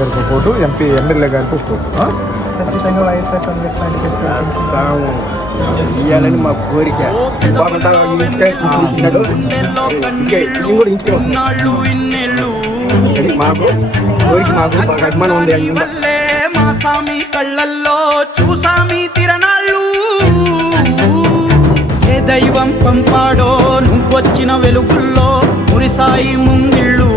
రెడ్డి గారికి ఒక vote, MLA గారికి ఒక ఓటు. ఖచ్చితంగా వైఎస్ఆర్ కాంగ్రెస్ పార్టీకి ఇవ్వాలని మా కోరిక. మాకు కోరిక, మాకు అభిమానం ఉంది. మా సామి కళ్ళల్లో చూసామి తిరణాళ్ళు, ఏ దైవం పంపాడో నువ్వొచ్చిన వెలుగుల్లో మురిసాయి ముంగిళ్ళు.